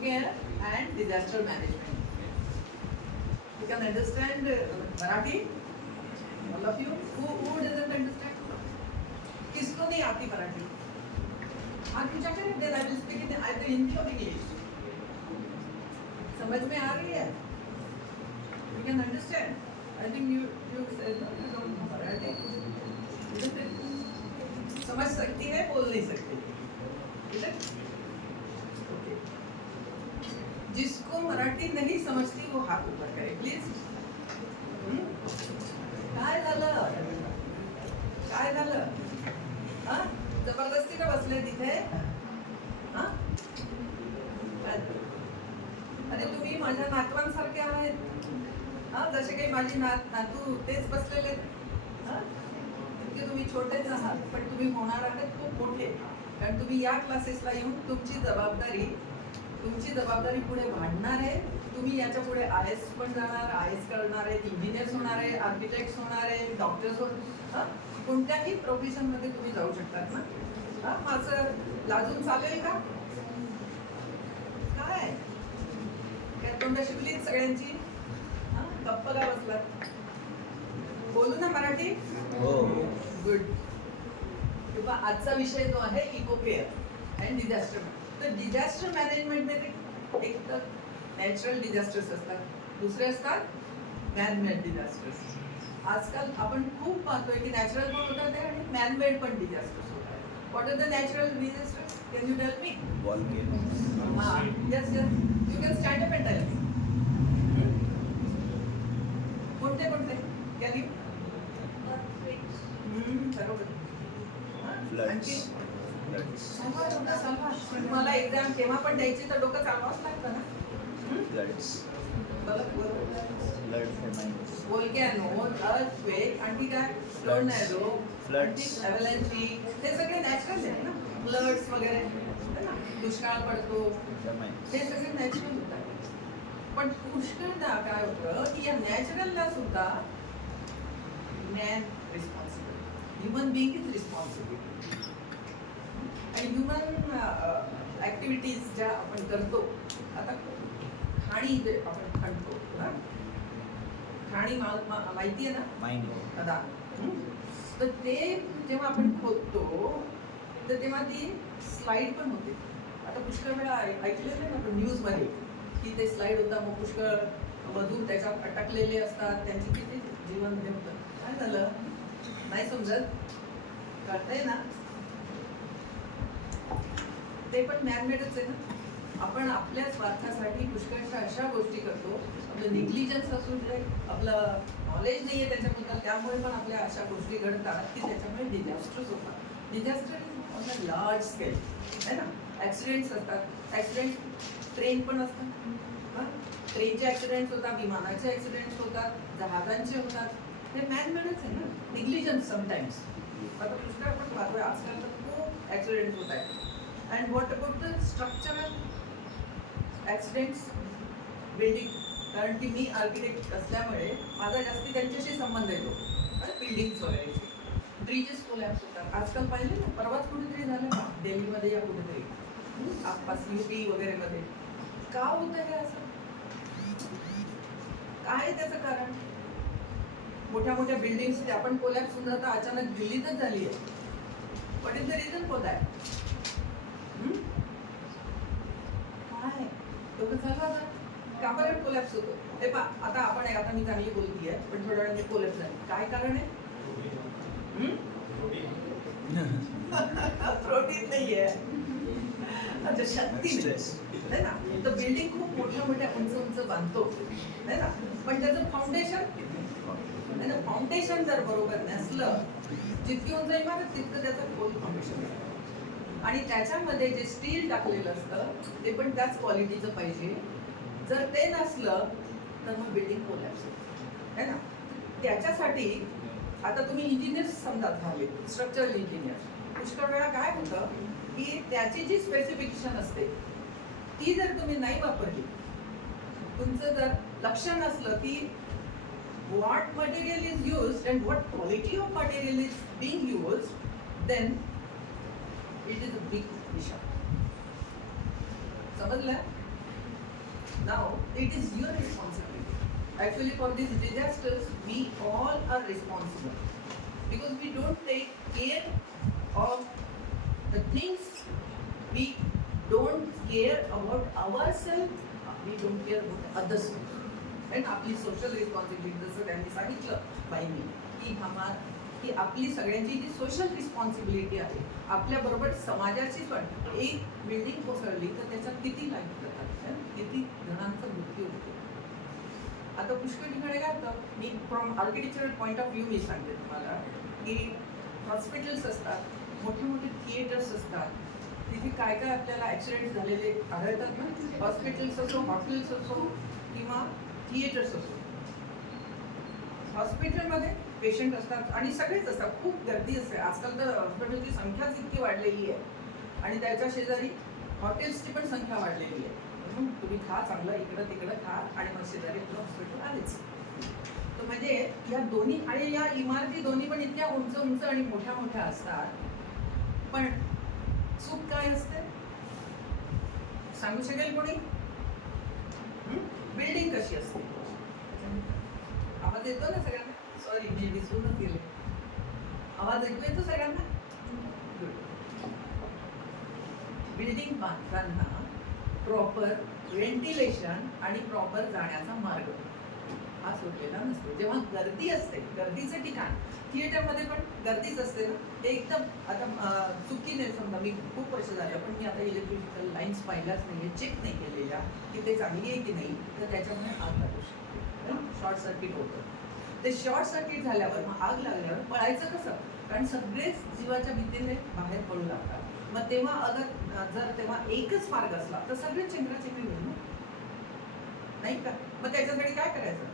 care and disaster management. You can understand Marathi? All of you? Who doesn't understand? किसको नहीं आती मराठी? आप पूछा करें, then I will speak in either Hindi or English. समझ में आ रही है? You can understand. I think you said no, you don't know Marathi. Isn't it? समझ सकती है, बोल नहीं सकती. Isn't it? Okay. जिसको मराठी नहीं समझती वो हाथ ऊपर करे प्लीज. काय झालं? काय झालं? हा? जबरदस्तीने बसले तिथे? हा? अरे तुम्ही माझ्या नातवांसारखे आहेत. हा, जसे काही माझी नातू तेच बसलेले. हा? इतके तुम्ही छोटेच आहात, पण तुम्ही होणार आहात खूप मोठे. कारण तुम्ही या क्लासेसला येऊन तुमची जबाबदारी पुढे वाढणार आहे. तुम्ही याच्या पुढे IAS पण जाणार, IAS करणार आहे, इंजिनियर्स होणार आहे, आर्किटेक्ट्स होणार आहे, डॉक्टर्स होणार. कोणत्याही प्रोफेशन मध्ये तुम्ही जाऊ शकतात ना. हा, माझं लाजून चालेल का? काय तोंड शिकलीत सगळ्यांची? गप्प का बसलात? बोलू ना मराठी? गुड. किंवा आजचा विषय जो आहे इको केअर अँड डिझास्टर. तर डिझास्टर मॅनेजमेंटमध्ये एक तर नॅचरल डिझास्टर्स असतात, दुसरे असतात मॅनमेड डिझास्टर्स. आजकाल आपण खूप पाहतोय की नॅचरल पण होतात आणि मॅनमेड पण डिझास्टर्स होतात. What are the natural disasters? Can you tell me? Yes yes, you can stand up and tell me. कोणते कोणते? Can you? बरोबर. आणखी तुम्हाला एक्झाम केव्हा पण द्यायची तर डोकं चालवाच लागतं ना. वोल्कॅनो, अर्थक्वेक, आणखी काय? टोर्नेडो, अवलांची, हे सगळे नॅचरल आहे ना. फ्लड्स वगैरे, दुष्काळ पडतो, हे सगळे नॅचरल होतात. पण पुष्कळदा काय होतं की या नॅचरलला सुद्धा man responsible, human being is responsible. आणि ह्युमन ॲक्टिव्हिटीज ज्या आपण करतो, आता खाणी जे आपण खणतो ना, खाणी माहिती आहे ना दादा, तर ते जेव्हा आपण खोदतो तर तेव्हा ती स्लाईड पण होते. आता पुष्कळ वेळा ऐकलेलं आहे ना आपण न्यूजमध्ये की ते स्लाईड होता, मग पुष्कळ मधून त्याच्यात अटकलेले असतात, त्यांची किती जीवन हे होतं. काय झालं नाही समजत? कळतंय ना? ते पण मॅनमेडच आहे ना. आपण आपल्या स्वार्थासाठी पुष्कळशा अशा गोष्टी करतो, आपलं निग्लिजन्स असू दे, आपलं नॉलेज नाही आहे त्याच्याबद्दल, त्यामुळे पण आपल्या अशा गोष्टी घडतात की त्याच्यामुळे डिझास्टर्स होतात. Disaster on a large scale आहे ना. ॲक्सिडेंट्स असतात, ॲक्सिडेंट ट्रेन पण असतात, ट्रेनचे ॲक्सिडेंट्स होतात, विमानाचे ॲक्सिडेंट्स होतात, जहाजांचे होतात. हे मॅनमेडच आहे ना. Negligence sometimes. आता पुष्कळ आपण पाहतोय आजकाल तर खूप ॲक्सिडेंट्स होत आहेत. And what about the structural accidents? Building, कारण की मी आर्किटेक्ट असल्यामुळे माझा जास्ती त्यांच्याशी संबंध येतो. बिल्डिंग्स वगैरे, ब्रिजेस कोलॅप्स होतात. आजकाल पाहिले ना, परवाच कुठेतरी झालं ना दिल्लीमध्ये या कुठेतरी आसपास UP वगैरे मध्ये. का होतं हे असं? काय त्याचं कारण? मोठ्या मोठ्या बिल्डिंग्स त्या पण कोलॅप्स होऊन जातात. अचानक दिल्लीतच झाली आहे. What is the reason for that? काय डोकं चाललं? का बरं कोलॅप्स होतो? हे पहा, आता मी चांगली बोलतीये, पण थोड्या वेळाने कोलॅप्स झाली. काय कारण आहे? प्रोटीन नाहीये, अच्छा शक्ती नाही ना. तर बिल्डिंग खूप मोठ्या मोठ्या उंच बांधतो नाही ना, पण त्याचं फाउंडेशन जर बरोबर नसलं, जितकी उंच इमारत तितकं त्याचं खोल फाउंडेशन. आणि त्याच्यामध्ये जे स्टील टाकलेलं असतं ते पण त्याच क्वालिटीचं पाहिजे. जर ते नसलं तर मग बिल्डिंग कोलॅप्स होते है ना. त्याच्यासाठी आता तुम्ही इंजिनियर्स समजा झाले, स्ट्रक्चरल इंजिनियर, पुष्कळ वेळा काय होतं की त्याची जी स्पेसिफिकेशन असते ती जर तुम्ही नाही वापरली, तुमचं जर लक्ष नसलं की what material is used and what quality of material is being used, then it is a big issue. समजलं? Now it is your responsibility. Actually, for these disasters, we all are responsible because we don't take care of the things. We don't care about ourselves. We don't care about others. And आपली social responsibility जसं त्यांनी सांगितलं बाईंनी की आपली सगळ्यांची जी social responsibility आहे आपल्याबरोबर समाजाची पण एक बिल्डिंग कोसळली तर त्याच्यात किती लाईफ जातात, किती जणांचा मृत्यू होतो. आता पुष्कळ ठिकाणी काय होतं, मी from architectural point of view मी सांगते तुम्हाला की हॉस्पिटल्स असतात, मोठे मोठे थिएटर्स असतात, तिथे काय काय आपल्याला ॲक्सिडेंट झालेले आढळतात ना. हॉस्पिटल्स असो, हॉटेल्स असो किंवा थिएटर्स असो. हॉस्पिटलमध्ये पेशंट असतात आणि सगळेच असतात, खूप गर्दी असते. आजकाल तर हॉस्पिटलची संख्याच इतकी वाढलेली आहे आणि त्याच्या शेजारी हॉटेल्सची पण संख्या वाढलेली आहे. म्हणून तुम्ही खा चांगलं, इकडं तिकडं खा आणि मग शेजारी आपलं हॉस्पिटल आलेच. तर म्हणजे या दोन्ही आणि या इमारती दोन्ही पण इतक्या उंच उंच आणि मोठ्या मोठ्या असतात. पण चूक काय असते सांगू शकेल कोणी? बिल्डिंग कशी असते? आवाज येतो ना सगळ्यांना? सॉरी मी विसरूनच गेले. आवाज ऐकू येतो सगळ्यांना? बिल्डिंग बांधताना प्रॉपर व्हेंटिलेशन आणि प्रॉपर जाण्याचा मार्ग हा सोडलेला नसतो. जेव्हा गर्दी असते, गर्दीचं ठिकाण, थिएटरमध्ये पण गर्दीच असते ना. ते एकदम आता चुकीने समजा मी खूप वर्ष झालं पण मी आता इलेक्ट्रिकल लाईन्स पाहिल्याच नाही, चेक नाही केलेल्या की ते चांगली आहे की नाही, तर त्याच्यामुळे आग लागू शकते, शॉर्ट सर्किट होतं. ते शॉर्ट सर्किट झाल्यावर मग आग लागल्यावर पळायचं कसं? कारण सगळेच जीवाच्या भीतीने बाहेर पडू लागतात. मग तेव्हा जर तेव्हा एकच मार्ग असला तर सगळे चेंगराचेंगरी होईल ना, नाही का? मग त्याच्यासाठी काय करायचं?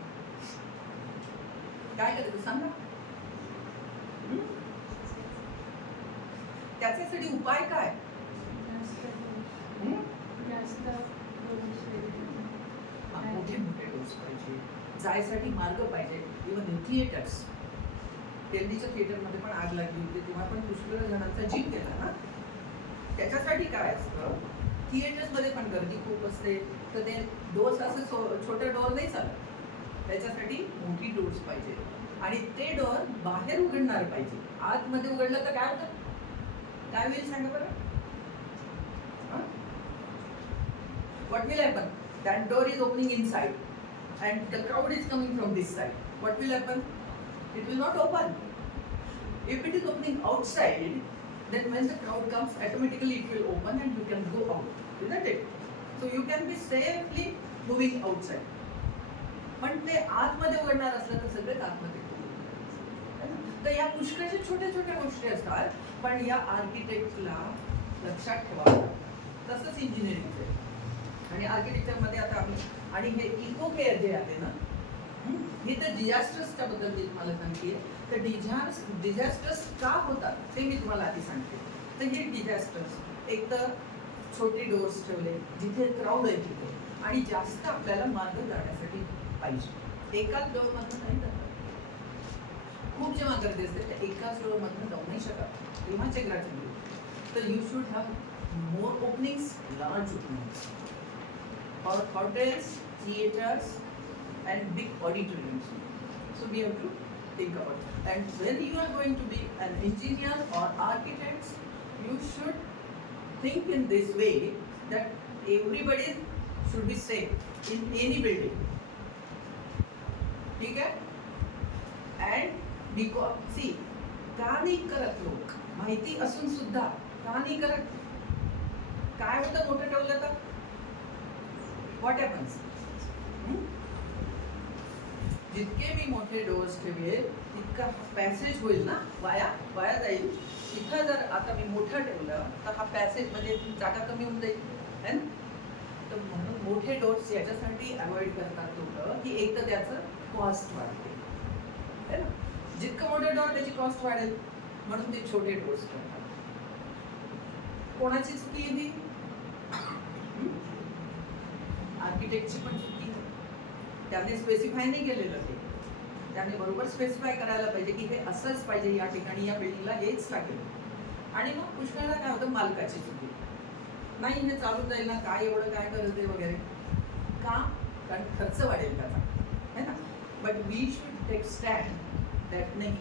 काय करायचं सांगा? त्याच्यासाठी उपाय काय? मोठे मोठे डोस पाहिजे, जायसाठी मार्ग पाहिजे. इव्हन थिएटर्स, दिल्लीच्या थिएटरमध्ये पण आग लागली होती तेव्हा पण पुष्कळ जणांचा जीव गेला ना. त्याच्यासाठी काय असतं, थिएटर्समध्ये पण गर्दी खूप असते तर ते डोर्स असे छोटे डोर नाही चालत. त्याच्यासाठी मोठी डोर्स पाहिजे आणि ते डोर बाहेर उघडणार पाहिजे. आतमध्ये उघडलं तर काय होतं, काय होईल सांगा बरं? What will happen? That door is opening inside and the crowd is coming from this side. What will happen? It will not open. If it is opening outside, then when the crowd comes, automatically it will open and you can go out, isn't it? So you can be safely moving outside. पण ते आतमध्ये उघडणार असलं तर सगळेच आतमध्ये. तर या पुष्कळशा छोट्या छोट्या गोष्टी असतात, पण या आर्किटेक्टला लक्षात ठेवा. तसंच इंजिनिअरिंगचे आणि आर्किटेक्चरमध्ये आता आम्ही आणि हे इको केअर जे आहे ना, हे तर डिझास्टर्सच्या बद्दल मी तुम्हाला सांगते. तर डिझास्टर्स का होतात ते मी तुम्हाला आधी सांगते. तर हे डिझास्टर्स एक तर छोटे डोर्स ठेवले जिथे क्राऊड आहे तिथे, आणि जास्त आपल्याला मार्ग जाण्यासाठी पाहिजे. एकाच डोअरमधून नाही जातात. खूप जेव्हा गर्दी असते तर एकाच डोअरमधून जाऊ नाही शकत, तेव्हा चेंगराचेंगरी. तर you should have more openings, large openings for hotels, theatres and big auditoriums. So we have to think about it. And when you are going to be an engineer or architect, you should think in this way that everybody should be safe in any building. ठीक है? And because see, का नाही करत लोक, माहिती असून सुद्धा का नाही करत? काय होतं मोठं ठेवलं तर? What happens? जितके मी मोठे डोर्स ठेवेल तितका पॅसेज होईल ना, वाया जाईल. इथं जर आता मी मोठं ठेवलं तर हा पॅसेजमध्ये जागा कमी होऊन जाईल है ना. तर म्हणून मोठे डोर्स याच्यासाठी अवॉइड करतात लोक की एक तर त्याचं कॉस्ट वाढते है ना. जितकं मोठं डोर त्याची कॉस्ट वाढेल म्हणून ते छोटे डोर्स ठेवतात. कोणाची चुकी आहे ही? आर्किटेक्टची पण चुकी. त्याने स्पेसिफाय नाही केलेलं, ते त्याने बरोबर स्पेसिफाय करायला पाहिजे की हे असंच पाहिजे, या ठिकाणी या बिल्डिंगला हेच लागेल. आणि मग पुष्कळदा काय होतं, मालकाची चुकी. नाही हे चालून जाईल ना, काय एवढं काय करत आहे वगैरे. का? कारण खर्च वाढेल त्याचा, है ना. But we should take stand that नाही,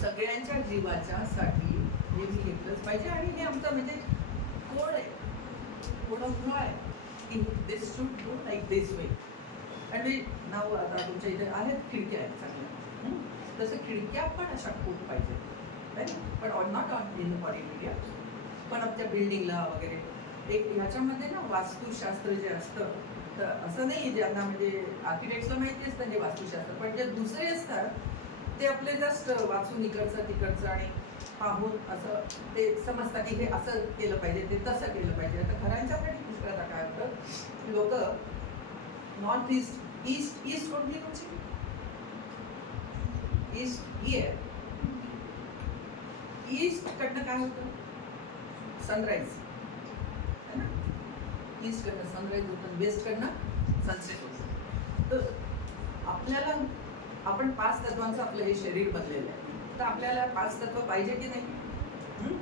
सगळ्यांच्या जीवाच्या साठी हे मी घेतलंच पाहिजे. आणि हे आमचं म्हणजे कोड आहे, कोड ऑफ लॉ आहे की दिस should go like this way. आणि नाव आता तुमच्या इथे आहेत खिडक्या आहेत चांगल्या, तसं खिडक्या पण अशा खूप पाहिजेत, राईट. पण नॉट ऑन इन ऑडिटोरिया, पण आपल्या बिल्डिंगला वगैरे. एक ह्याच्यामध्ये ना वास्तुशास्त्र जे असतं, तर असं नाही ज्यांना म्हणजे आर्किटेक्टला माहिती असतं हे वास्तुशास्त्र, पण जे दुसरे असतात ते आपले जस्ट वाचून इकडचं तिकडचं आणि पाहून असं ते समजतात की हे असं केलं पाहिजे, ते तसं केलं पाहिजे. आता घरांच्यासाठी पुष्कळता काय होतं, लोक नॉर्थ ईस्ट, ईस्ट ईस्ट कोणती तुमची? ईस्ट ही आहे. ईस्ट कडनं काय होतं? सनराईज, है ना. ईस्ट कडनं सनराईज होतं, वेस्ट कडनं सनसेट होतं. तर आपल्याला आपण 5 तत्वांचं आपलं हे शरीर बनलेलं आहे, तर आपल्याला 5 तत्व पाहिजे की नाही?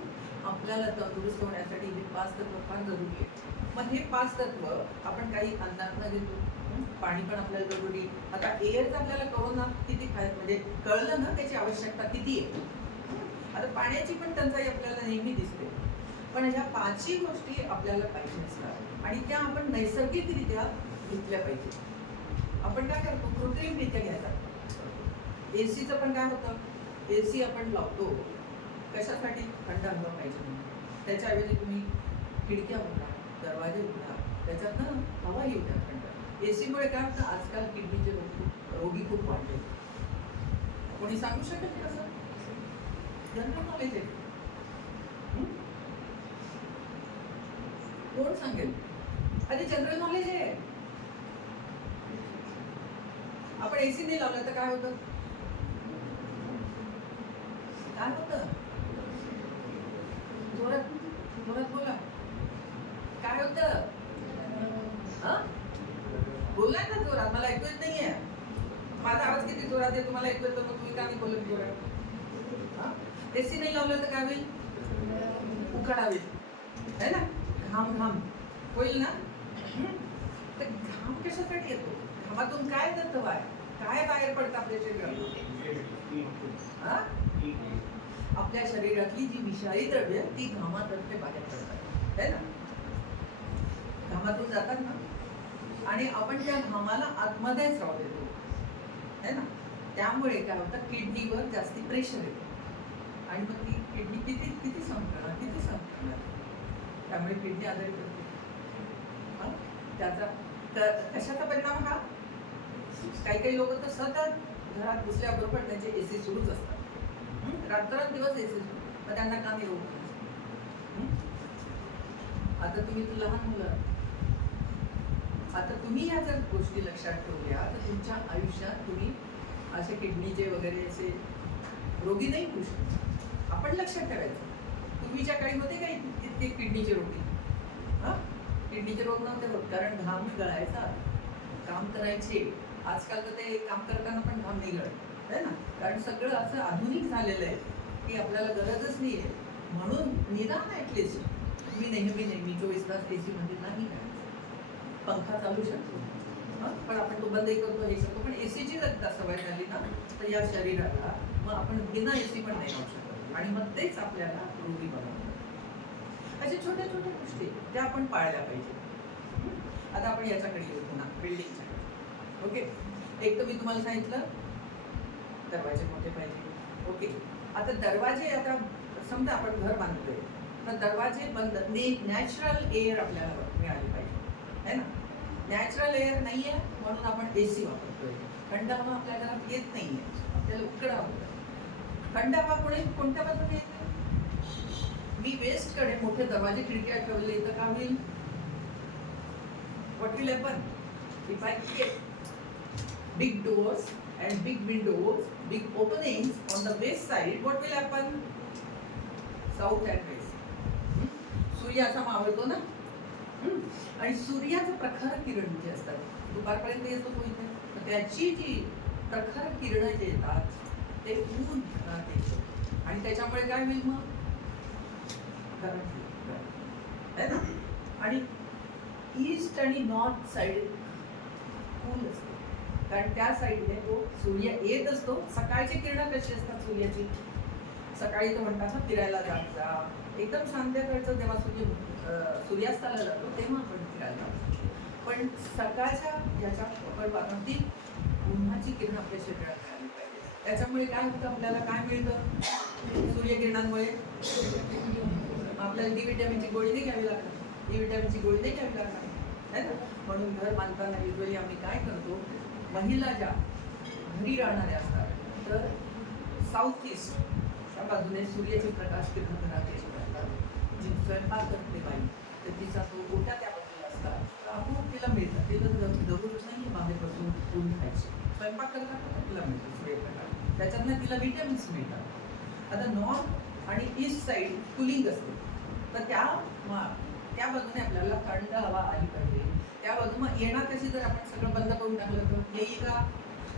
आपल्याला तंदुरुस्त होण्यासाठी हे 5 तत्व फार जरुरी आहे. मग हे 5 तत्व आपण काही अन्नातनं घेतो, पाणी पण आपल्याला जरुरी. आता एअरचं आपल्याला कोरोना किती म्हणजे कळलं ना त्याची आवश्यकता किती आहे. आता पाण्याची पण टंचाई आपल्याला नेहमी दिसते, पण ह्या 5ही गोष्टी आपल्याला पाहिजे असतात आणि त्या आपण नैसर्गिकरित्या घेतल्या पाहिजे. आपण काय करतो, कृत्रिमरित्या घ्यायचा. एसीचं पण काय होतं, एसी आपण लावतो कशासाठी? थंड हवा पाहिजे म्हणून. त्याच्याऐवजी तुम्ही खिडक्या उघडा, दरवाजे उघडा, त्याच्यातनं हवा येऊ द्या थंड. एसीमुळे काय होतं, आजकाल किडनीचे रोगी खूप वाढले. कोणी सांगू शकत नाही कसं? जनरल नॉलेज आहे. कोण सांगेल? अरे जनरल नॉलेज आहे. आपण एसी नाही लावलं तर काय होतं? काय होतं? जोरात जोरात बोला. काय होतं? बोललाय ना जोरात, मला ऐकू येत नाहीये. माझा आवाज किती जोरात आहे तुम्हाला ऐकू येतो, मग तुम्ही का नाही बोलत जोरात? एसी नाही लावलं तर काय होईल? उकाडा होईल, है ना. घाम घाम होईल ना. तर घाम कशासाठी येतो? घामातून काय तत्व आहे, काय बाहेर पडतं आपल्या शरीरात? आपल्या शरीरातली जी विषारी द्रव्य ती घामातर्फे बाहेर पडतात, है ना. घामातून जातात ना, आणि आपण त्या घामाला आतमध्येच राहू देतो, है ना. त्यामुळे काय होतं, किडनीवर जास्ती प्रेशर येतं आणि मग ती किडनी किती किती सहन करणार. त्यामुळे किडनी आजारी पडते. त्याचा कशाचा परिणाम हा? काही लोक तर सतत घरात घुसल्याबरोबर त्यांचे एसी सुरूच असतात, रात्रंदिवस एसी सुरू, मग त्यांना का नाही रोग? आता तुम्ही तर लहान मुलं, आता तुम्ही ह्या जर गोष्टी लक्षात ठेवल्या तर तुमच्या आयुष्यात तुम्ही असे किडनीचे वगैरे असे रोगी नाही होऊ शकत. आपण लक्षात ठेवायचं. पूर्वीच्या काळी होते काही इतके किडनीचे रोगी? किडनीचे रोग नव्हते होत, कारण घाम गळायचा, काम करायचे. आजकाल तर ते काम करताना पण घाम नाही गळत, है ना. कारण सगळं असं आधुनिक झालेलं आहे की आपल्याला गरजच नाही आहे. म्हणून निदान ॲटलिस्ट तुम्ही नेहमी 24 तास एसी मध्ये नाही राहायचं. पंखा चालू शकतो, पण आपण तो बंदही करतो, हे करतो. पण एसीची जर सवय झाली ना तर या शरीराला मग आपण बिना एसी पण नाही राहू शकत आणि मग तेच आपल्याला रोगी बनवतात. अशा छोट्या छोट्या गोष्टी त्या आपण पाळल्या पाहिजे. आता आपण याच्याकडे येऊ पुन्हा, बिल्डिंगच्या. ओके, एक तर मी तुम्हाला सांगितलं दरवाजे मोठे पाहिजे. ओके, आता दरवाजे, आता समजा आपण घर बांधतोय तर दरवाजे बंद, नॅचरल एअर आपल्याला मिळाली पाहिजे, है ना. नॅचरल एअर नाही आहे म्हणून आपण एसी वापरतोय. थंड हवा आपल्या घरात येत नाही आहे, आपल्याला उकडा होतं. थंड हवा कोणत्या पद्धतीने येते? मी वेस्टकडे मोठे दरवाजे खिडक्या ठेवले तर काय होईल? What will happen? If I keep big doors and big windows, big openings on the west side, what will happen? South and west. सूर्य असा मावळतो ना, आणि सूर्याचं प्रखर किरण जे असतात दुपारपर्यंत येतो तो इथे, तर त्याची जी प्रखर किरण जे येतात ते ऊन घरात येतं आणि त्याच्यामुळे काय होईल मग? है ना. आणि ईस्ट आणि नॉर्थ साईड कूल असते, कारण त्या साईडने तो सूर्य येत असतो. सकाळची किरणं कशी असतात सूर्याची, सकाळी तो म्हणतात ना फिरायला जायचा, एकदम संध्याकाळचं जेव्हा सूर्यास्ताला जातो तेव्हा आपण फिरायला जातो. पण सकाळच्या ज्याच्या वातावरणातील उन्हाची किरण आपल्या शरीरात मिळाली पाहिजे. त्याच्यामुळे काय होतं, आपल्याला काय मिळतं सूर्यकिरणांमुळे, आपल्याला डी विटॅमिनची गोळी नाही घ्यावी लागणार, डी विटॅमिनची गोळी नाही घ्यावी लागणार है ना. म्हणून घर बांधताना युजली आम्ही काय करतो, महिला ज्या घरी राहणाऱ्या असतात तर साऊथ ईस्ट त्या बाजूने सूर्याचे प्रकाश किरण घरात येत राहतात. जी स्वयंपाक करते बाई तर तिचा तो ओटा त्या बाजूला असतात, तर आपोआप तिला मिळतात. तिला जरूरच नाही बाहेर बसून ऊन खायची, स्वयंपाक करतात तिला मिळतो सूर्यप्रकाश, त्याच्यातनं तिला विटॅमिन्स मिळतात. आता नॉर्थ आणि ईस्ट साईड कुलिंग असते, तर त्या बाजूने आपल्याला थंड हवा आली पाहिजे. त्या बाजूला येणार कशी, जर आपण सगळं बंद करून टाकलं तर येईल का.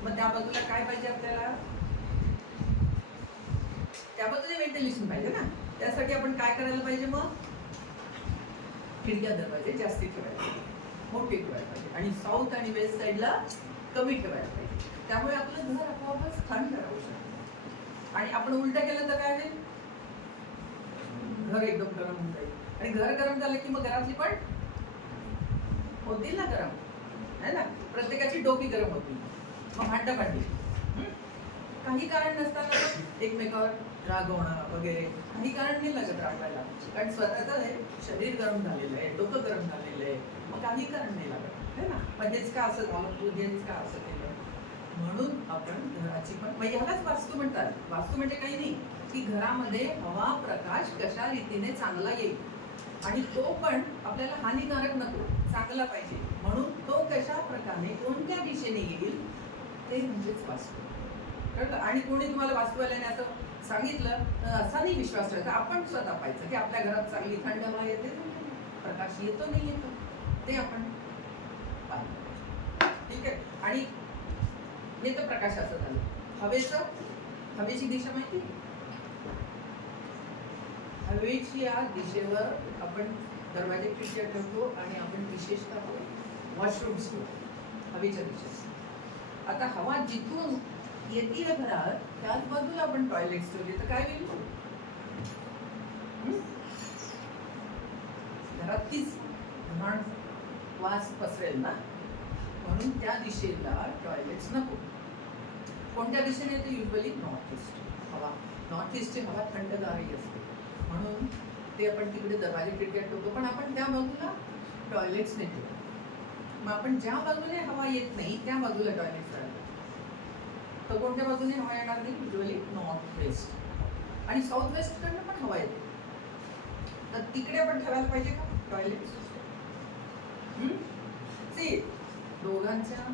मग त्या बाजूला काय पाहिजे आपल्याला, त्या बाजूने व्हेंटिलेशन पाहिजे ना. त्यासाठी आपण काय करायला पाहिजे, मग खिडक्या दरवाजे जास्ती ठेवायला पाहिजे, मोठे ठेवायला पाहिजे, आणि साऊथ आणि वेस्ट साईडला कमी ठेवायला पाहिजे. त्यामुळे आपलं घर आपोआपच थंड राहू शकतं. आणि आपण उलट केलं तर काय होईल, घर एकदम गरम होऊन जाईल. आणि घर गरम झालं की मग घरातली पण होतील ना गरम, है ना. प्रत्येकाची डोकी गरम होती, मग भांडी काही कारण नसताना एकमेकावर रागवणं वगैरे, काही कारण नाही लागत रागवायला, कारण स्वतःचं शरीर गरम झालेलं आहे, डोकं गरम झालेलं आहे, मग काही कारण नाही लागत है ना. पण हेच का असं झालं, तू हेच का असं केलं. म्हणून आपण घराची पण, म्हणजे ह्यालाच वास्तू म्हणतात. वास्तू म्हणजे काही नाही की घरामध्ये हवा प्रकाश कशा रीतीने चांगला येईल, आणि तो पण आपल्याला हानिकारक नको, चांगला पाहिजे. म्हणून तो कशा प्रकारे कोणत्या दिशेने येईल ते म्हणजेच वास्तू, कळलं. आणि कोणी तुम्हाला वास्तूवाल्याने असं सांगितलं असा नाही विश्वास ठेवायचा, आपण स्वतः पाहायचं की आपल्या घरात चांगली थंड हवा येते, प्रकाश येतो नाही येतो ते आपण पाहिलं, ठीक आहे. आणि हे तर प्रकाशाचं झालं. हवेची दिशा माहिती, हवेच्या दिशेवर आपण दरवाजे खिडक्या ठेवतो, आणि आपण विशेषतः वॉशरूम्स ठेवतो हवेच्या दिशेत. आता हवा जिथून येते घरात त्याच बाजूला आपण टॉयलेट्स ठेवले तर काय होईल, घरात तीच घाण वास पसरेल ना. म्हणून त्या दिशेला टॉयलेट्स नको. कोणत्या दिशेने येते, युजली नॉर्थ ईस्ट हवा. नॉर्थ ईस्टची हवा थंडगारही असते, म्हणून ते आपण तिकडे दरवाजे खिडक्या ठेवतो. पण आपण त्या बाजूला टॉयलेट्स नाही ठेवतो. मग आपण ज्या बाजूने हवा येत नाही त्या बाजूला टॉयलेट्स राहतो. तर कोणत्या बाजूने हवा येणार नाही, युजली नॉर्थ वेस्ट. आणि साऊथ वेस्टकडनं पण हवा येते, तर तिकडे आपण ठेवायला पाहिजे का टॉयलेट्स. दोघांच्या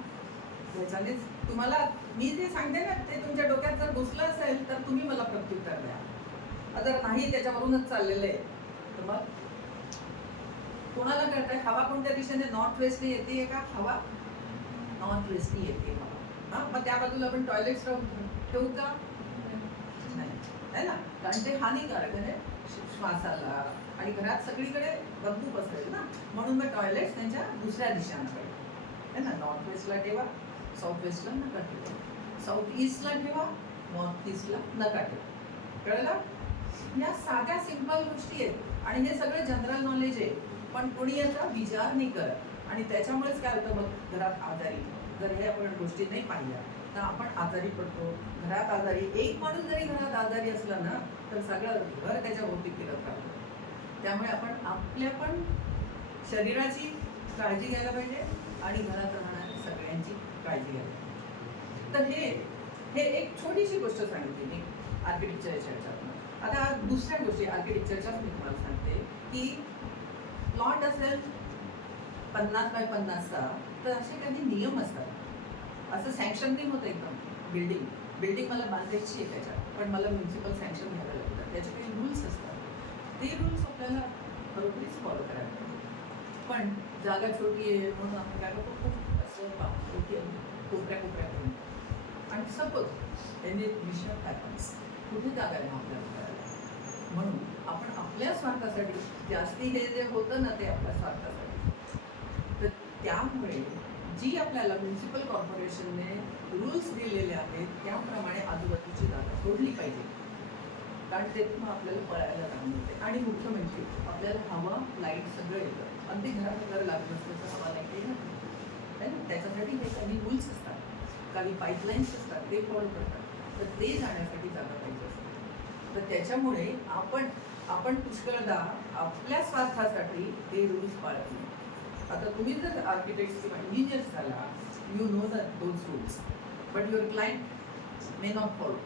ह्याच्यानेच तुम्हाला मी जे सांगते ना ते तुमच्या डोक्यात जर घुसलं असेल तर तुम्ही मला प्रत्युत्तर द्या. जर नाही त्याच्यावरूनच चाललेलं आहे तर मग कोणाला कळतंय हवा कोणत्या दिशेने, नॉर्थ वेस्टने येते का हवा, नॉर्थ वेस्टने येते हवा. मग त्या बाजूला आपण टॉयलेट्स ठेवू का नाही, है ना. कारण ते हानिकारक आहे श्वासाला, आणि घरात सगळीकडे बदबू पसरेल ना. म्हणून मग टॉयलेट्स त्यांच्या दुसऱ्या दिशांना पाहिजे, है ना. नॉर्थ वेस्टला ठेवा, साऊथ वेस्टला नका ठेवा, साऊथ ईस्टला ठेवा, नॉर्थ ईस्टला नका ठेवा. कळलं. या साध्या सिंपल गोष्टी आहेत, आणि हे सगळं जनरल नॉलेज आहे, पण कोणी याचा विचार नाही करत. आणि त्याच्यामुळेच काय होतं, मग घरात आजारी, जर हे आपण गोष्टी नाही पाहिल्या तर आपण आजारी पडतो. घरात आजारी, एक माणूस जरी घरात आजारी असला ना तर सगळं घर त्याच्या भोवती फिरत राहतं. त्यामुळे आपण आपल्या पण शरीराची काळजी घ्यायला पाहिजे, आणि घरात राहणाऱ्या सगळ्यांची काळजी घ्यायला पाहिजे. तर हे एक छोटीशी गोष्ट सांगितली मी आर्किटेक्चरच्या ह्याच्यातून. आता दुसऱ्या गोष्टी आर्किटेक्चरच्याच मी तुम्हाला सांगते की प्लॉट असेल 50 बाय 50चा तर असे काही नियम असतात. असं सँक्शन नाही होतं एकदम. बिल्डिंग मला बांधायची आहे त्याच्यात, पण मला म्युन्सिपल सँक्शन घ्यावं लागतं. त्याचे काही रूल्स असतात, ते रूल्स आपल्याला बरोबरीच फॉलो करायला पाहिजे. पण जागा छोटी आहे म्हणून आपण काय करतो, खूप असं कोपऱ्या करून, आणि सपोज त्यांनी मिशन हॅपन्स कुठे जागा आहे आपल्याला करायला. म्हणून आपण आपल्या स्वार्थासाठी जास्ती हे जे होतं ना ते आपल्या स्वार्थासाठी, त्यामुळे जी आपल्याला म्युन्सिपल कॉर्पोरेशनने रूल्स दिलेले आहेत त्याप्रमाणे आजूबाजूची जागा सोडली पाहिजे, कारण तेथून आपल्याला पळायला काम होते. आणि मुख्य म्हणजे आपल्याला हवा लाईट सगळं येतं. अगदी घरात घर लागलं असतं तर हवा लाईट येणार आहे ना. त्याच्यासाठी हे काही रूल्स असतात, काही पाईपलाईन्स असतात, ते फॉलो करतात. तर ते जाण्यासाठी जागा पाहिजे असते. तर त्याच्यामुळे आपण पुष्कळदा आपल्या स्वार्थासाठी हे रूल्स पाळत नाही. आता तुम्ही जर आर्किटेक्ट किंवा इंजिनियर्स झाला, you know that those rules, but your client may not follow.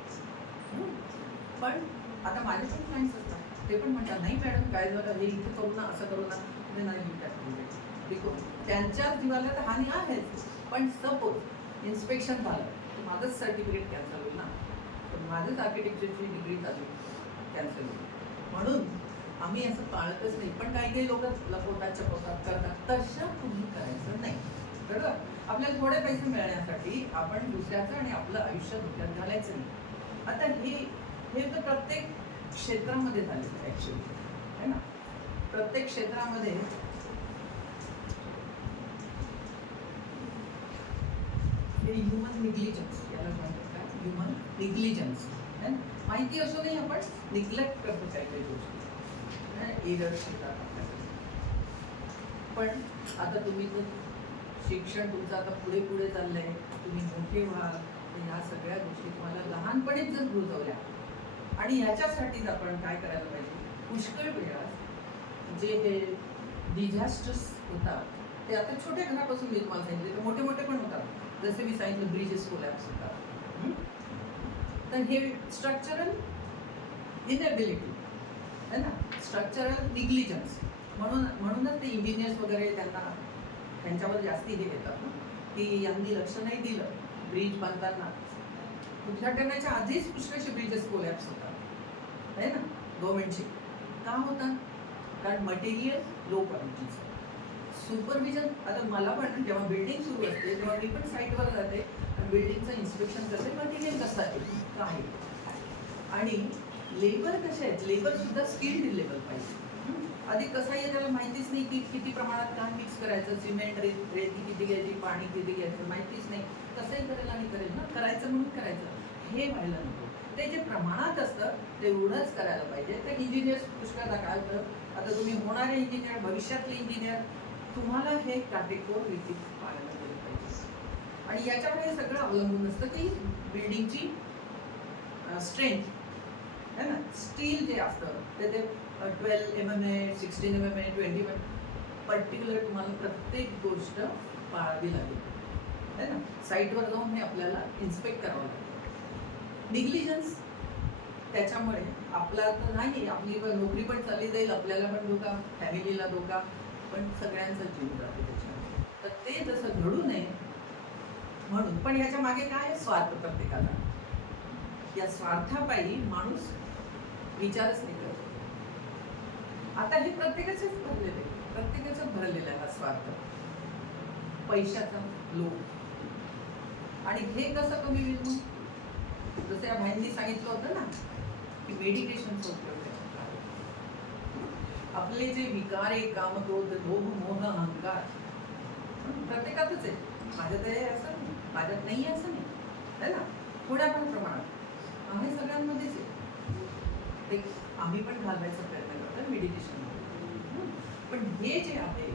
पण आता माझे पण क्लायंट्स असतात, ते पण म्हणतात नाही मॅडम काय झालं, हे इथे करू ना, असं करू ना. मी नाही बिकॉज त्यांच्या जीवाला तर हानी आहेच. पण सपोज इन्स्पेक्शन झालं तर माझंच सर्टिफिकेट कॅन्सल होईल ना, तर माझंच आर्किटेक्चरची डिग्री चालू कॅन्सल होईल. म्हणून आम्ही असं पाळतच नाही. पण काही लोक लपवतात चपवतात करतात, तसं तुम्ही करायचं नाही. बरोबर. आपल्याला थोडे पैसे मिळण्यासाठी आपण दुसऱ्याचं आणि आपलं आयुष्य धोक्यात घालायचं नाही. आता हे तर प्रत्येक क्षेत्रामध्ये झालेलं आहे ॲक्च्युली, है ना. प्रत्येक क्षेत्रामध्ये हे ह्युमन निग्लिजन्स याला म्हणतात. काय ह्युमन निग्लिजन्स, माहिती असूनही आपण निग्लेक्ट करतो काही काही गोष्टी, एरर्स येतात आपल्याकडे. पण आता तुम्ही जर शिक्षण तुमचं आता पुढे पुढे चाललंय, तुम्ही मोठे व्हाल, तर ह्या सगळ्या गोष्टी तुम्हाला लहानपणीच जर रुजवल्या. आणि ह्याच्यासाठीच आपण काय करायला पाहिजे, पुष्कळ वेळा जे हे डिझास्टर्स होतात ते आता छोट्या घरापासून मी तुम्हाला सांगितले, तर मोठे मोठे पण होतात. जसे मी सांगितलं ब्रिजेस कोलॅप्स होतात. तर हे स्ट्रक्चरल इनएबिलिटी है ना, स्ट्रक्चरल निग्लिजन्स. म्हणूनच ते इंजिनियर्स वगैरे त्यांच्यावर जास्ती हे घेतात ना, की यांनी लक्ष नाही दिलं. ब्रिज बांधताना उद्घाटनाच्या आधीच पुष्कळशे ब्रिजेस कोलॅप्स होतात है ना गव्हर्नमेंटचे. का होतात? कारण मटेरियल लो क्वालिटीचं. सुपरविजन आता मला पण जेव्हा बिल्डिंग सुरू असते तेव्हा मी पण साईटवर जाते आणि बिल्डिंगचं इन्स्पेक्शन करते, मटेरियल कसं आहे काय. आणि लेबर कसे आहेत, लेबर सुद्धा स्किल्ड लेबर पाहिजे. आधी कसं आहे त्याला माहितीच नाही की किती प्रमाणात काय मिक्स करायचं, सिमेंट रेती किती घ्यायची, पाणी किती घ्यायचं माहितीच नाही. कसंही करेल आणि करेल ना, करायचं म्हणून करायचं, हे व्हायला नको. ते जे प्रमाणात असतं तेवढंच करायला पाहिजे. तर इंजिनियर्स पुष्कळदा काय होतं, आता तुम्ही होणारे इंजिनियर, भविष्यातले इंजिनियर, तुम्हाला हे काटेकोर रीती पाळायला गेलं पाहिजे. आणि याच्यामुळे सगळं अवलंबून असतं की बिल्डिंगची स्ट्रेंथ है ना. स्टील जे असतं ते 12 mm, 16 mm, 20 mm पर्टिक्युलर तुम्हाला प्रत्येक गोष्ट पाळावी लागेल है ना. साईटवर जाऊन हे आपल्याला इन्स्पेक्ट करावं लागेल. निग्लिजन्स त्याच्यामुळे आपला तर नाही, आपली नोकरी पण चालली जाईल, आपल्याला पण धोका, फॅमिलीला धोका, पण सगळ्यांचा जीव जातो त्याच्यामध्ये. तर ते जसं घडू नये म्हणून. पण ह्याच्या मागे काय स्वार्थ प्रत्येकाला. या स्वार्थापायी माणूस विचारच नाही करत. आता हे प्रत्येकाचेच भरलेलं आहे, प्रत्येकाचं भरलेलं आहे हा स्वार्थ, पैशाचा लोभ. आणि हे कसं कमी होईल मग? जसं या भाईंनी सांगितलं होतं ना की मेडिटेशनचा उपयोग आहे. आपले जे विकार आहे, काम, क्रोध, लोभ, मोह, अहंकार प्रत्येकातच आहे. माझ्यात आहे असं नाही, माझ्यात नाही असं नाही है ना. थोड्या पण प्रमाणात आहे, सगळ्यांमध्येच आहे. ते आम्ही पण घालवायचा प्रयत्न करतो मेडिटेशन. पण हे जे आहे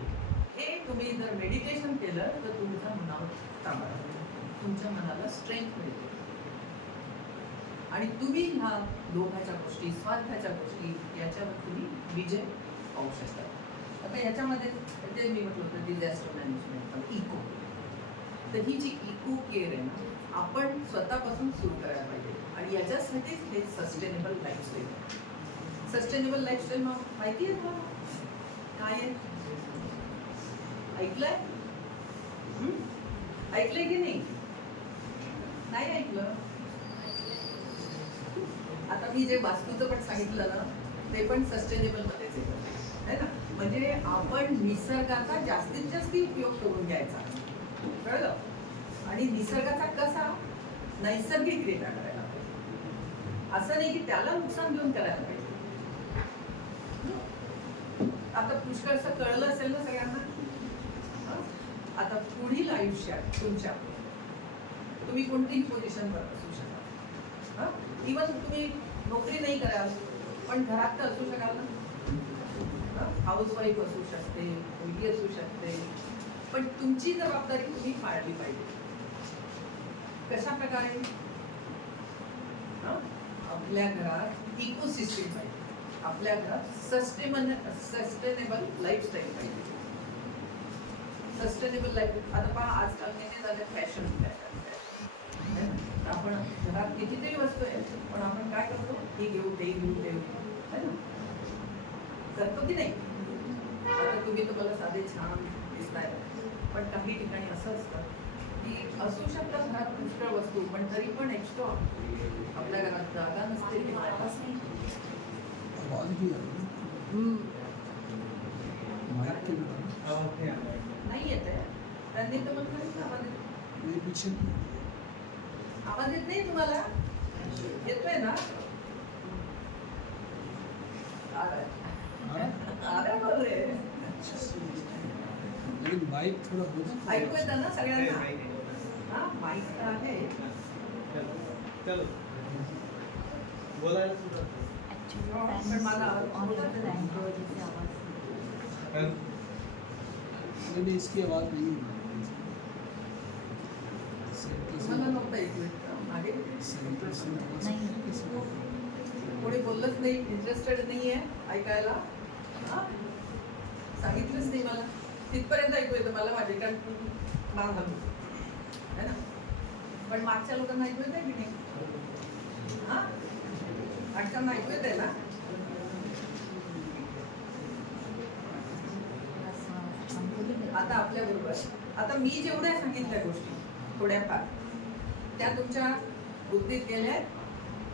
हे तुम्ही जर मेडिटेशन केलं तर तुमच्या मनावर ताबा राहतो, तुमच्या मनाला स्ट्रेंथ मिळते. आणि तुम्ही ह्या लोभाच्या गोष्टी, स्वार्थाच्या गोष्टी याच्यावर तुम्ही विजय पाहू शकता. आता याच्यामध्ये ते मी म्हटलं होतं डिझास्टर मॅनेजमेंट, इको. तर ही जी इको केअर आहे ना, आपण स्वतःपासून सुरू करायला पाहिजे. आणि याच्यासाठीच हे सस्टेनेबल लाईफस्टाईल. सस्टेनेबल लाईफस्टाईल माहिती आहे तुम्हाला काय आहे? ऐकलंय? ऐकलंय की नाही? नाही ऐकलं? आता मी जे वास्तूचं पण सांगितलं ना, ते पण सस्टेनेबल मध्येच आहे ना. म्हणजे आपण निसर्गाचा जास्तीत जास्त उपयोग करून घ्यायचा, कळलं. आणि निसर्गाचा कसा नैसर्गिकरित्या करायला पाहिजे, असं नाही की त्याला नुकसान देऊन करायला पाहिजे. आता पुष्कळसं कळलं असेल ना सगळ्यांना. आयुष्यात तुमच्या तुम्ही कोणतीही पोझिशनवर असू शकाल. इवन तुम्ही नोकरी नाही कराल पण घरात तर असू शकाल ना. हाऊसवाईफ असू शकते, मुलगी असू शकते, पण तुमची जबाबदारी तुम्ही पाळली पाहिजे. कशा प्रकारे? आपल्या घरात इकोसिस्टीम पाहिजे, आपल्या घरात सस्टेनेबल लाईफस्टाईल पाहिजे. Sustainable life. आता पहा आजकाल किती झाले फॅशन. आपण घरात कितीतरी वस्तू आहे पण आपण काय करतो, हे घेऊ ते घेऊ ते घेऊ, है ना, करतो की नाही? आता तुम्हाला साधे छान दिसताय पण काही ठिकाणी असं असतं की असू शकतात घरात पुष्कळ वस्तू पण तरी पण एक्स्ट्रा आपल्या घरात जागा नसते. नाही येत आहे त्यांनी तर म्हटलं आवाज येत नाही तुम्हाला? येतोय ना? ऐकू येतं ना सगळ्यांना? हा माईक तर आहे. पण माझा इसकी आवाज नहीं मला नव्हतं ऐकू येत. मागे कोणी बोललंच नाही, इंटरेस्टेड नाही आहे ऐकायला. सांगितलंच नाही मला. तिथपर्यंत ऐकू येतं मला माझे कारण मान हलू है ना. पण मागच्या लोकांना ऐकू येत आहे की नाही? मागच्यांना ऐकू येत आहे ना? आता आपल्या बरोबर आता मी जेवढ्या सांगितल्या गोष्टी थोड्याफार त्या तुमच्या बुद्धीत गेल्या.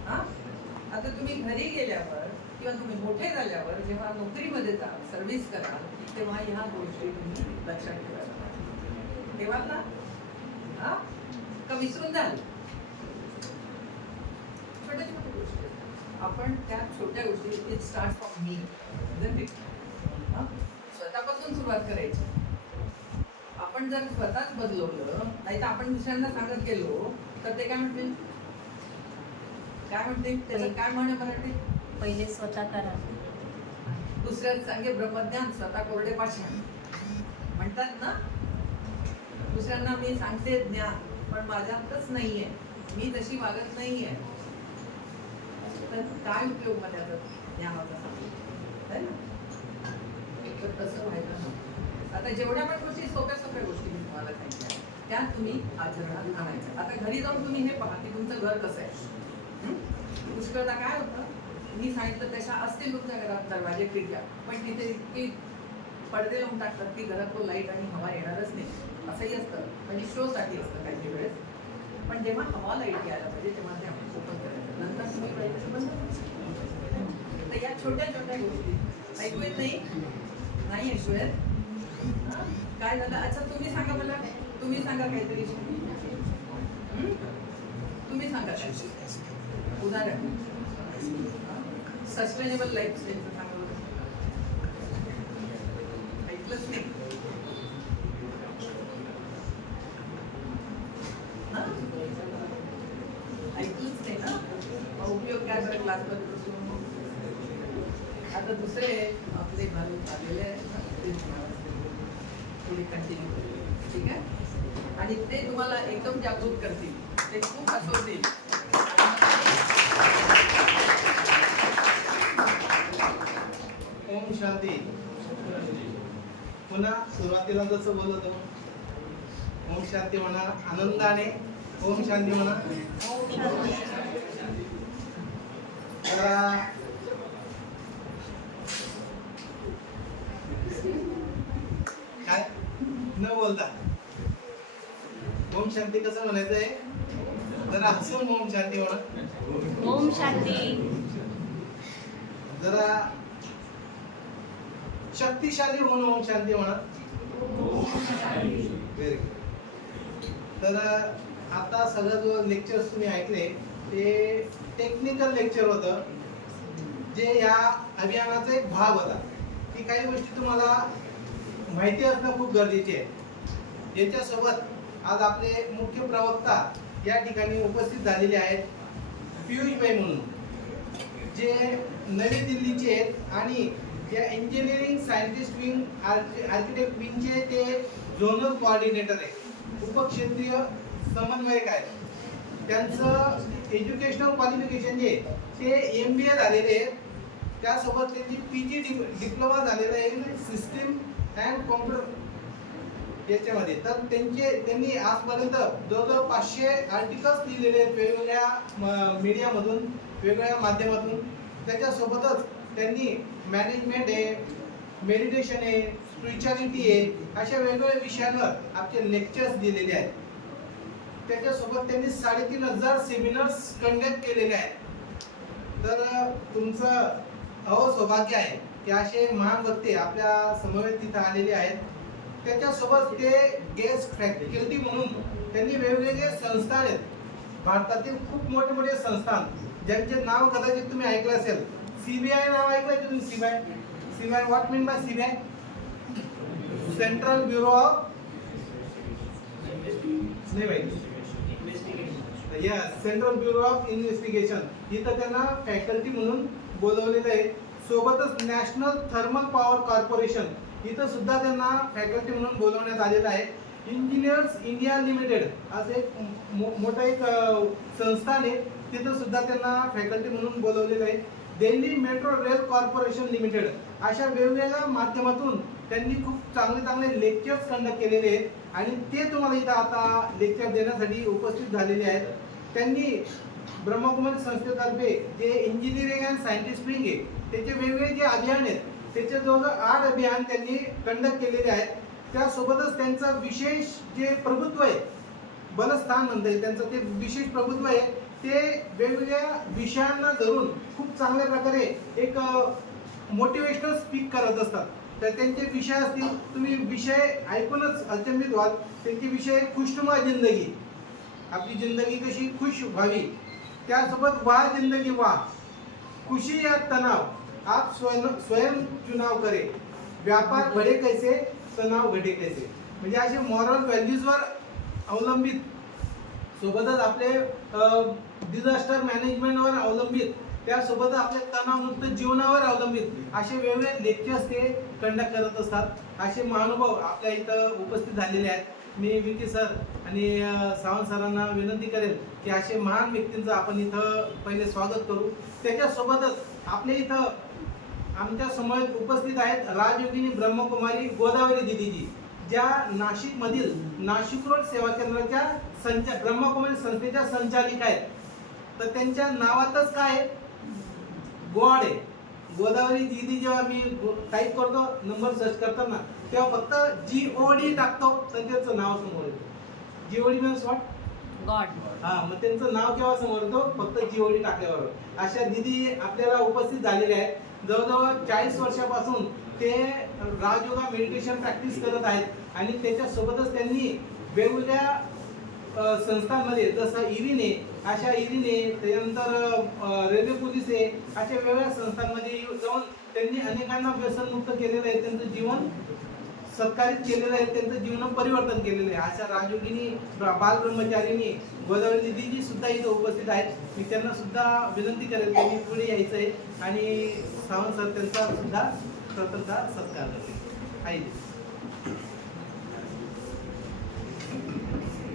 आता तुम्ही घरी गेल्यावर किंवा तुम्ही मोठे झाल्यावर जेव्हा नोकरीमध्ये जाल, सर्व्हिस कराल, तेव्हा ह्या गोष्टी तुम्ही लक्षात ठेवायला ठेवाल ना? का विसरून जाल? छोट्या छोट्या गोष्टी आपण त्या छोट्या गोष्टी इट स्टार्ट फ्रॉम मी. स्वतःपासून सुरुवात करायची. आपण जर स्वतःच बदलवलं नाही तर आपण दुसऱ्यांना सांगत गेलो तर ते काय म्हणतील? काय म्हणते त्याचं काय म्हणे मराठीत? पहिले स्वतः करा, दुसऱ्यात सांगे ब्रह्मज्ञान, स्वतः कोरडे पाषाण म्हणतात ना. दुसऱ्यांना मी सांगते ज्ञान पण माझ्यातच नाहीये, मी तशी वागत नाहीये, तर काय उपयोग मग त्याचा ज्ञानाचा सांगतो ना. तर तसं व्हायला नको. आता जेवढ्या पण गोष्टी सोप्या सोप्या गोष्टी मी तुम्हाला सांगितल्या त्या तुम्ही आचरणात आणायच्या. आता घरी जाऊन तुम्ही हे पहा की तुमचं घर कसं आहे. पुष्कळदा काय होतं, मी सांगितलं तशा असतील तुमच्या घरात दरवाजे खिडक्या पण तिथे इतकी पडदे लावून टाकतात की घरात तो लाईट आणि हवा येणारच नाही. असंही असतं म्हणजे शोसाठी असतं काही वेळेस. पण जेव्हा हवा लाईट यायला पाहिजे तेव्हा ते आपण ओपन करायचं, नंतर तुम्ही करायचं बंद. तर या छोट्या छोट्या गोष्टी ऐकू येत नाही ऐकू येत? काय झालं? अच्छा तुम्ही सांगा मला, तुम्ही सांगा काहीतरी, तुम्ही सांगा उदाहरण. सस्टेनेबल लाईफस्टाईलचं सांगा बरं. ऐकलंच नाही? ऐकलंच नाही ना? उपयोग काय बरं क्लासमध्ये बसून? आता दुसरे आपले भाऊ आलेले आहेत थोडी कंटिन्यू करू, ठीक आहे? आणि ते तुम्हाला एकदम जागृत करतील, ते खूप हसवतील. ओम शांती. पुन्हा सुरुवातीला जसं बोलतो ओम शांती म्हणा आनंदाने. ओम शांती म्हणा. काय न बोलता ओम शांती कसं म्हणायचंय? जरा हसून ओम शांती म्हणा. ओम शांती. जरा शक्तिशाली म्हणून ओम शांती म्हणा. Very good. तर आता सगळं जो लेक्चर्स तुम्ही ऐकले ते टेक्निकल लेक्चर होतं जे या अभियानाचा एक भाग होता. की काही गोष्टी तुम्हाला माहिती असणं खूप गरजेचे आहे. याच्यासोबत आज आपले मुख्य प्रवक्ता या ठिकाणी उपस्थित झालेले आहेत, पियुषभाई म्हणून, जे नवी दिल्लीचे आहेत आणि या इंजिनिअरिंग सायंटिस्ट विंग आर्किटेक्ट विंगचे ते झोनल कोऑर्डिनेटर आहेत, उपक्षेत्रीय समन्वयक आहेत. त्यांचं एज्युकेशनल क्वालिफिकेशन जे ते MBA झालेले आहेत. त्यासोबत त्यांची PG डिप्लोमा झालेला आहे सिस्टीम अँड कॉम्प्युटर याच्यामध्ये. तर त्यांनी आजपर्यंत जवळजवळ 500 आर्टिकल्स लिहिलेले आहेत वेगवेगळ्या मीडियामधून, वेगवेगळ्या माध्यमातून. त्याच्यासोबतच त्यांनी मॅनेजमेंट आहे, मेडिटेशन आहे, स्पिरिच्युअलिटी आहे, अशा वेगवेगळ्या विषयांवर आपले लेक्चर्स दिलेले आहेत. त्याच्यासोबत त्यांनी 3,500 सेमिनार्स कंडक्ट केलेले आहेत. तर तुमचं सौभाग्य आहे की असे महान व्यक्ती आपल्या समवेत तिथं आलेले आहेत. त्याच्यासोबत ते गेस्ट फॅकल्टी म्हणून त्यांनी वेगवेगळे संस्थान आहेत, भारतातील खूप मोठे मोठे संस्थान ज्यांचे नाव कदाचित तुम्ही ऐकलं असेल. CBI नाव ऐकलं की तुम्ही? CBI what mean by CBI? Central bureau of central bureau of investigation. इथं त्यांना फॅकल्टी म्हणून बोलवलेलं आहे. सोबतच नॅशनल थर्मल पॉवर कॉर्पोरेशन इथं सुद्धा त्यांना फॅकल्टी म्हणून बोलवण्यात आलेलं आहे. इंजिनियर्स इंडिया लिमिटेड असे एक मोठं एक संस्थान आहे, तिथं सुद्धा त्यांना फॅकल्टी म्हणून बोलवलेलं आहे. Delhi metro rail corporation limited अशा वेगवेगळ्या माध्यमातून त्यांनी खूप चांगले लेक्चर्स कंडक्ट केलेले आहेत आणि ते तुम्हाला इथं आता लेक्चर देण्यासाठी उपस्थित झालेले आहेत. त्यांनी ब्रह्मकुमारी संस्थेतर्फे जे इंजिनिअरिंग अँड सायंटिस्ट विंग आहे त्याचे वेगवेगळे जे अभियान आहेत त्याचे जवळजवळ 8 अभियान त्यांनी कंडक्ट केलेले आहेत. त्यासोबतच त्यांचं विशेष जे प्रभुत्व आहे, बलस्थान म्हणता येईल त्यांचं, ते विशेष प्रभुत्व आहे ते वेगवेगळ्या विषयांना धरून खूप चांगल्या प्रकारे एक मोटिवेशनल स्पीक करत असतात. तर त्यांचे विषय असतील, तुम्ही विषय ऐकूनच अचंबित व्हाल. त्यांचे विषय खुशनुमा जिंदगी, आपली जिंदगी कशी खुश व्हावी, त्यासोबत वाह जिंदगी वाह, खुशी या तनाव, आप स्वयं चुनाव करे, व्यापार बढे कैसे, तनाव घटे कैसे. म्हणजे असे मॉरल व्हॅल्यूजवर अवलंबित, सोबतच आपले डिझास्टर मॅनेजमेंटवर अवलंबित, त्यासोबत आपल्या तणावमुक्त जीवनावर अवलंबित असे वेगवेगळे लेक्चर्स ते कंडक्ट करत असतात. असे महानुभाव आपल्या इथं उपस्थित झालेले आहेत. मी विकी सर आणि सावंत सरांना विनंती करेन की असे महान व्यक्तींचं आपण इथं पहिले स्वागत करू. त्याच्यासोबतच आपल्या इथं आमच्या समोर उपस्थित आहेत राजयोगिनी ब्रह्मकुमारी गोदावरी दिदीजी, ज्या नाशिकमधील नाशिक रोड सेवा केंद्राच्या ब्रह्मकुमारी संस्थेच्या संचालिका आहेत. तर त्यांच्या नावातच काय गॉड आहे. गोदावरी दिदी जेव्हा मी टाईप करतो नंबर सर्च करताना तेव्हा फक्त GOD टाकतो तर त्यांचं नाव समोर येतं. GOD means what? गॉड. मग त्यांचं नाव केव्हा समोर येतो? फक्त GOD टाकल्यावर. अशा दिदी आपल्याला उपस्थित झालेले आहेत. जवळजवळ 40 वर्षापासून ते राजयोगा मेडिटेशन प्रॅक्टिस करत आहेत आणि त्याच्यासोबतच त्यांनी वेगवेगळ्या संस्थांमध्ये जसं इरिन आहे, अशा इरिन आहे, त्यानंतर रेल्वे पोलीस आहे, अशा वेगवेगळ्या संस्थांमध्ये जाऊन त्यांनी अनेकांना व्यसनमुक्त केलेलं आहे, त्यांचं जीवन सत्कारित केलेलं आहे, त्यांचं जीवन परिवर्तन केलेलं आहे. अशा राजयोगिनी बालब्रह्मचारिणी गोदावरी दिदीजी सुद्धा इथं उपस्थित आहेत. मी त्यांना सुद्धा विनंती करेल त्यांनी पुढे यायचं आहे आणि सावंत सर त्यांचा सुद्धा प्रथमतः सत्कार करतील.